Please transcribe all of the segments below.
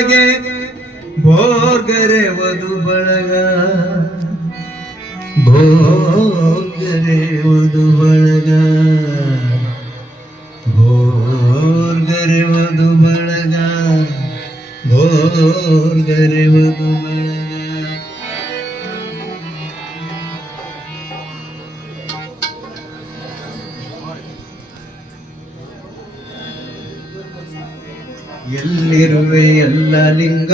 ಜಗದೊಳಗೆ ಭೋರ್ಗರೆ ವಧು ಬಳಗ ಭೋರ್ಗರೆ ವಧು ಬಳಗ ಭೋರ್ಗರೆ ವಧು ಬಳಗ ಭೋರ್ಗರೆ ವಧು ಬಳಗ. ಎಲ್ಲಿರುವೆ ಎಲ್ಲ ಲಿಂಗ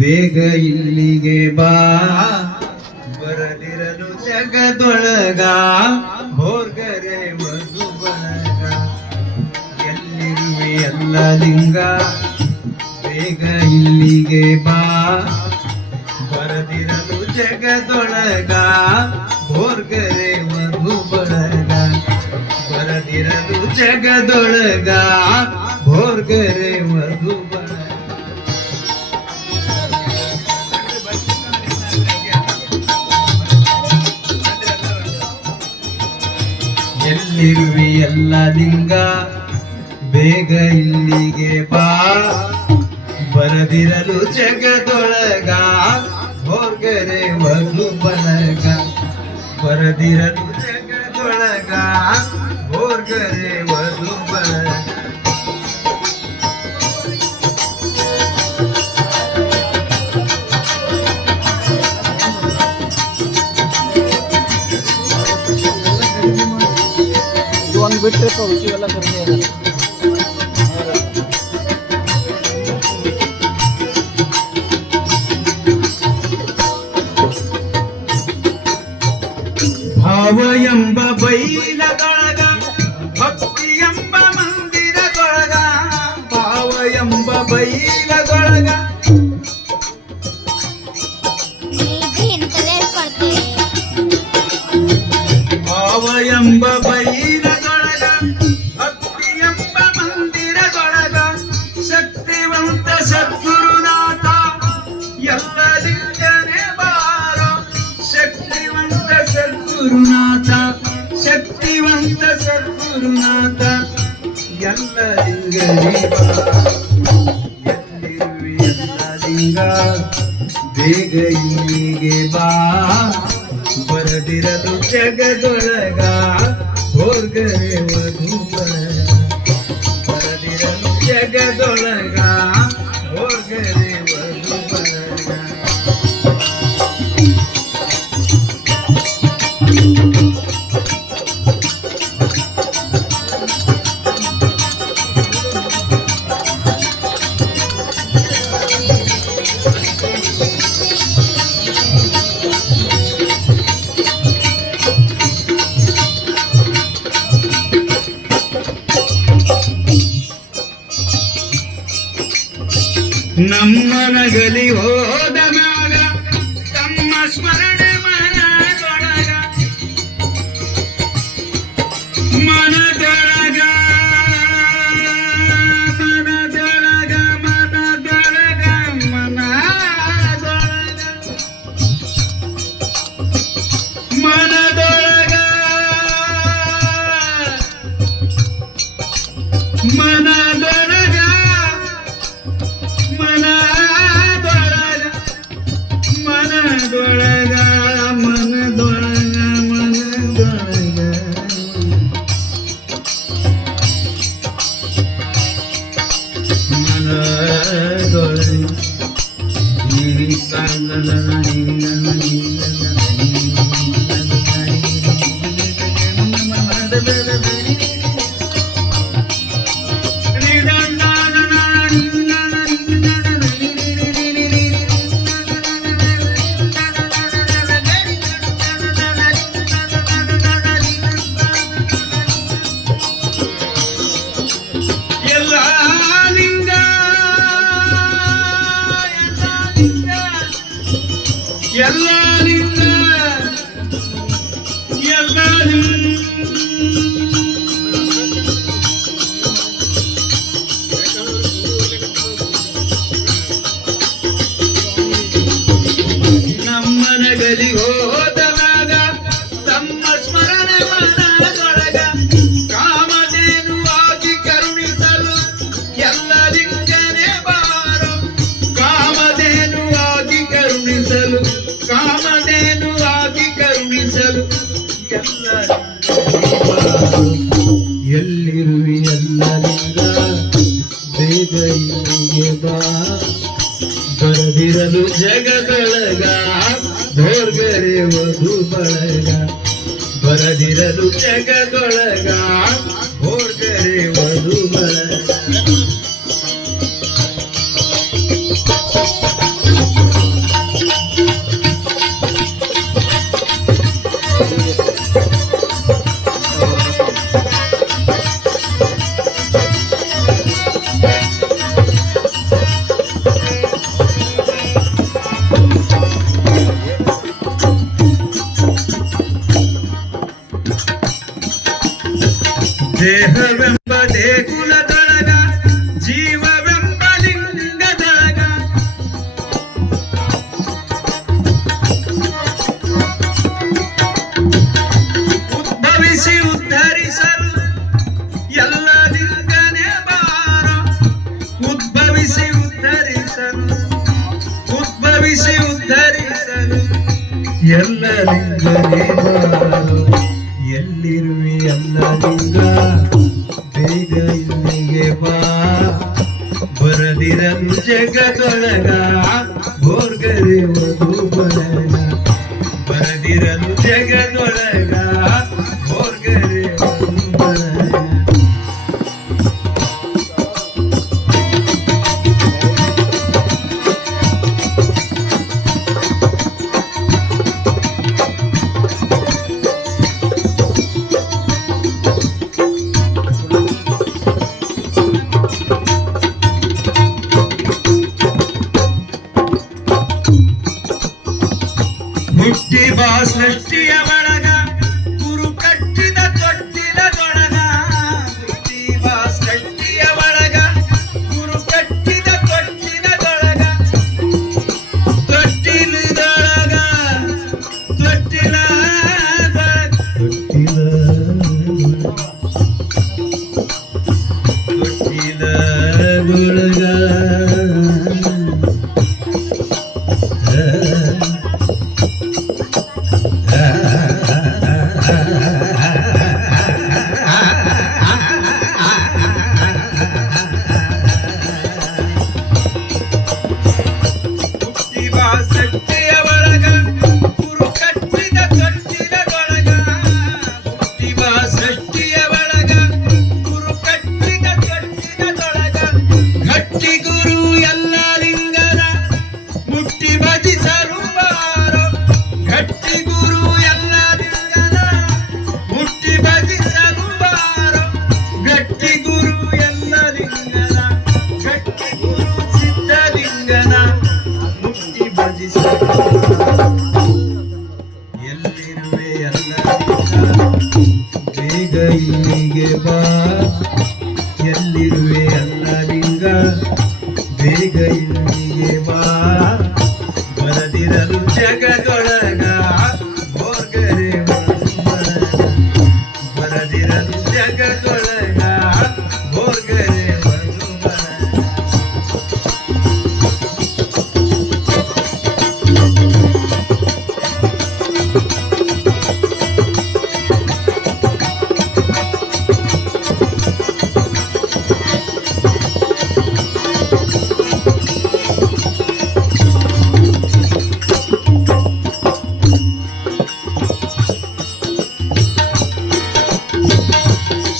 ಬೇಗ ಇಲ್ಲಿಗೆ ಬಾ, ಬರದಿರಲು ಜಗದೊಳಗ ಭೋರ್ಗರೆ ವಧು ಬಳಗ. ಎಲ್ಲಿರುವೆ ಎಲ್ಲ ಲಿಂಗ ಬೇಗ ಇಲ್ಲಿಗೆ ಬಾ, ಬರದಿರಲು ಜಗದೊಳಗ ಭೋರ್ಗರೆ ವಧು ಬಳಗ. ಬರದಿರಲು ಜಗದೊಳಗ ಭೋರ್ಗರೆ ವಧು ಬಳಗ. ಎಲ್ಲಿರುವೆ ಎಲ್ಲ ಲಿಂಗ ಬೇಗ ಇಲ್ಲಿಗೆ ಬಾ, ಬರದಿರಲು ಜಗದೊಳಗ ಭೋರ್ಗರೆ ವಧು ಬಳಗ. ಬರದಿರಲು ಜಗದೊಳಗ ಭೋರ್ಗರೆ ವಧು ಬಳಗ. ಒಂದು ಬಿಟ್ಟರೆ ಎಲ್ಲ ಕಡಿಮೆ ಆಗಲ್ಲ. ಭಾವ ಎಂಬ ಬೈಲದೊಳಗ ಭಕ್ತಿ ಎಂಬ ಮಂದಿರದೊಳಗ. ಭಾವ ಎಂಬ ಬೈಲದೊಳಗ ಭಾವ ಎಂಬ ಬೈಲದೊಳಗ ಭಕ್ತಿ ಎಂಬ ಮಂದಿರದೊಳಗ. ಶಕ್ತಿವಂತ ಸದ್ಗುರುನಾಥ ಎಲ್ಲದಿಂದನೇ ಬಾರೋ. ಶಕ್ತಿವಂತ ಸದ್ಗುರುನಾಥ ಶಕ್ತಿವಂತ ಸದ್ಗುರುನಾಥ ಎಲ್ಲದಿಂದನೇ ಬಾರೋ. ಎಲ್ಲಿರುವೆ ಎಲ್ಲ ಲಿಂಗ ಬೇಗ ಇಲ್ಲಿಗೆ ಬಾ, ಬರದಿರಲು ಜಗದೊಳಗ ಭೋರ್ಗರೆ ವಧು ಬಳಗ. ಬರದಿರಲು ಜಗದೊಳಗ ಭೋರ್ಗರೆ ವಧು ಬಳಗ. ನಮ್ಮನಗಲಿ ಹೋದ ಮ್ಯಾಗ ತಮ್ಮ ಸ್ಮರಣೆ ಮನದೊಳಗ. ಮನದೊಳಗ ಮನದೊಳಗ ಮನದೊಳಗ ಮನದೊಳಗ ಮನದೊಳಗ ಮನದೊಳಗ ಮನದೊಳಗ ಮನದೊಳಗ ಮನದೊಳಗ ಮನದೊಳಗ ಎಲ್ಲರಿಂದ ನಮ್ಮನಗಲಿ ಹೋದವಾಗ ತಮ್ಮ ಸ್ಮರಣೆ ಮನದೊಳಗ ಕಾಮಧೇನುವಾಗಿ ಕರುಣಿಸಲು ಎಲ್ಲರಿಂದನೇ ಬಾರೋ. ಇಲ್ಲಿಗೆ ಬಾ ಬರದಿರಲು ಜಗದೊಳಗ ಭೋರ್ಗರೆ ವಧು ಬಳಗ ಬರದಿರಲು ಜಗದೊಳಗ ಭೋರ್ಗರೆ ವಧು ಬಳಗ ದೇಹವೆಂಬ ದೇಗುಲದೊಳಗ ಜೀವವೆಂಬ ಲಿಂಗದೊಳಗ ಉದ್ಭವಿಸಿ ಉದ್ಧರಿಸಲು ಎಲ್ಲ ಲಿಂಗನೇ ಬಾರೋ ಉದ್ಭವಿಸಿ ಉದ್ಧರಿಸಲು ಎಲ್ಲ ಲಿಂಗನೇ ಬಾರೋ ಎಲ್ಲಿರುವೆ ಎಲ್ಲ ಲಿಂಗ ಬೇಗ ಇಲ್ಲಿಗೆ ಬಾ ಬರದಿರಲು ಜಗದೊಳಗ ಭೋರ್ಗರೆ ವಧು ಬಳಗ ಬರದಿರಲು ಜಗದೊಳಗ ಭೋರ್ಗರೆ ವಧು ಬಳಗ ಹುಟ್ಟಿ ಬಾ ಸೃಷ್ಟಿಯ ಒಳಗ ಗುರು ಕಟ್ಟಿದ ತೊಟ್ಟಿಲದೊಳಗ ಹುಟ್ಟಿ ಬಾ ಸೃಷ್ಟಿಯ ಒಳಗ ಗುರು ಕಟ್ಟಿದ ತೊಟ್ಟಿಲದೊಳಗ ತೊಟ್ಟಿಲದೊಳಗ ತೊಟ್ಟಿಲದೊಳಗ ಎಲ್ಲಿರುವೆ ಎಲ್ಲ ಬೇಗ ಇಲ್ಲಿಗೆ ಬಾ ಎಲ್ಲಿರುವೆ ಎಲ್ಲ ಲಿಂಗ ಬೇಗ ಇಲ್ಲಿಗೆ ಬಾ ಬರದಿರಲು ಜಗದೊಳಗ ಭೋರ್ಗರೆ ವಧು ಬಳಗ ಬರದಿರಲು ಜಗದೊಳಗ ಭೋರ್ಗರೆ ವಧು ಬಳಗ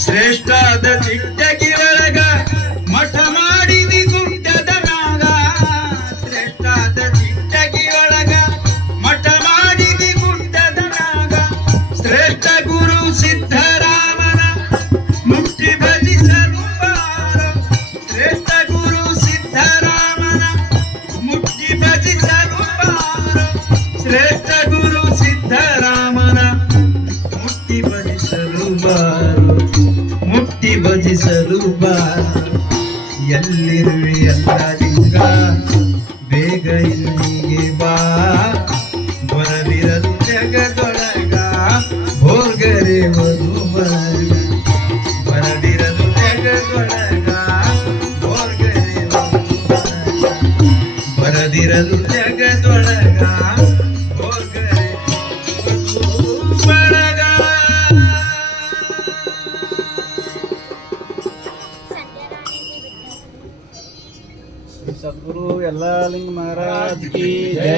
ಶ್ರೇಷ್ಠಾದ ಚಿಟ್ಟಗಿ ಒಳಗ ಮಠ ಮಾಡಿದಿ ಗುಡ್ಡದ ಮ್ಯಾಗ ಶ್ರೇಷ್ಠಾದ ಚಿಟ್ಟಗಿ ಒಳಗ ಮಠ ಮಾಡಿದಿ ಗುಡ್ಡದ ಮ್ಯಾಗ ಶ್ರೇಷ್ಠ ಗುರು ಸಿದ್ಧರಾಮನ ಮುಟ್ಟಿ ಭಜಿಸಲು ಬಾರೋ ಶ್ರೇಷ್ಠ ಗುರು ಸಿದ್ಧರಾಮನ ಮುಟ್ಟಿ ಭಜಿಸಲು ಬಾರೋ ಶ್ರೇಷ್ಠ ಗುರು ಸಿದ್ಧರಾಮನ ಮುಟ್ಟಿ ಭಜಿಸಲು ಬಾರೋ ಮುಟ್ಟಿ ಭಜಿಸಲು ಬಾರೋ ಎಲ್ಲಿರುವೆ ಎಲ್ಲ ಲಿಂಗ ಬೇಗ ಇಲ್ಲಿಗೆ ಬಾ ಬರದಿರಲು ಜಗದೊಳಗ ಭೋರ್ಗರೆ ವಧು ಬಳಗ ಬರದಿರಲು ಜಗದೊಳಗ ಭೋರ್ಗರೆ ವಧು ಬಳಗ ಬರದಿರಲು ಜಗದೊಳಗ ಭೋರ್ಗರೆ ವಧು ಬಳಗ ಶ್ರೀ ಸದ್ಗುರು ಯಲ್ಲಾಲಿಂಗ ಮಹಾರಾಜ್ ಕಿ ಜೈ.